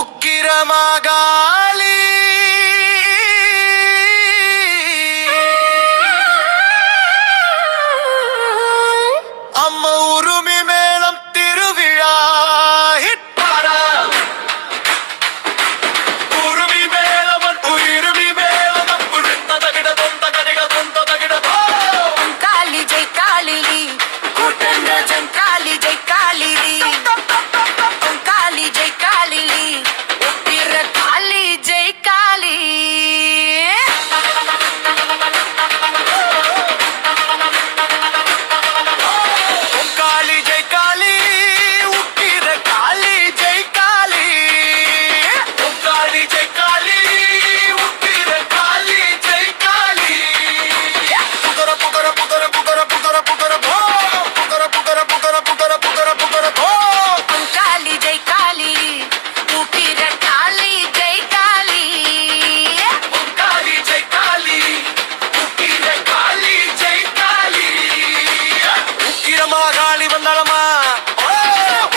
உக்கிரமாகாளி அம்மா உருமி மேளம் திருவிழா உருமி மேளமன் உயிருமி மேளம் தகிட தொந்த கதிக தொந்த தகிட காளி ஜெய் காளி கூட்டஞ்சன் காளி ஜெய் காளி காளி ஜெய் காளி உப்பிர காளி ஜெய் காளி காளி ஜெய் காளி உக்கிர காளி ஜெய் காளி காளி ஜெய் காளி உக்கிர காளி ஜெய் காளி புகர புகர புகர புகர புகர புகர போ புகர புகர புகர புகர புகர புகர போ காளி ஜெய் காளி உப்பிர காளி ஜெய் காளி காளி ஜெய் காளி உக்கிர காளி ஜெய் காளி உக்கிரமா காளி வந்தாளமா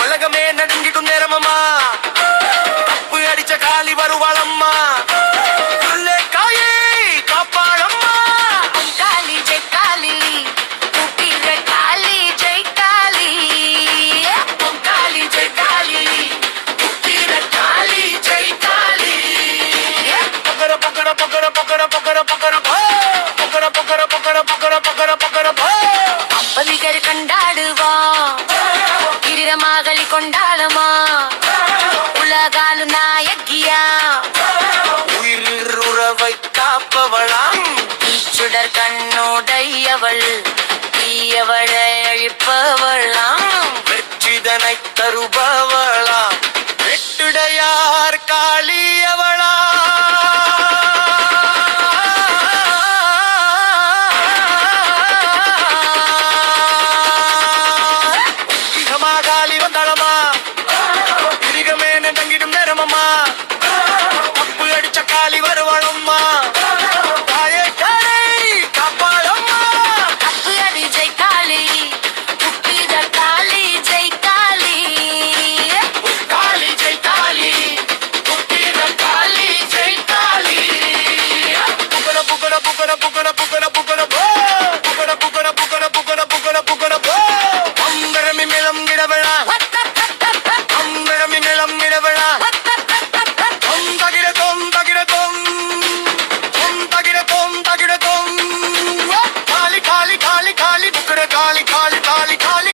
உலகமே நடுங்கிடும் நேரமம்மா தப்பு அடிச்ச காளி வருவாளம்மா காயை காப்பாளம்மா காளி ஜெய் காளி உப்பிர காளி ஜெய் காளி காளி ஜெய் காளி உப்பிர காளி ஜெய் காளி பக்கர பக்கர பக்கர பக்கர பக்கர பக்கர போ பக்கர பக்கர பக்கர பக்கர பக்கர பக்கர போ பலிகர் கண்டாடுவோம் கிரிரமாகலி கொண்டாடமா உலகாலு நாயகியா உயிருறவை காப்பவளாம் சுடர் கண்ணுடையவள் தீயவளை அழிப்பவளாம் வெற்றிதனை தருபவளாம்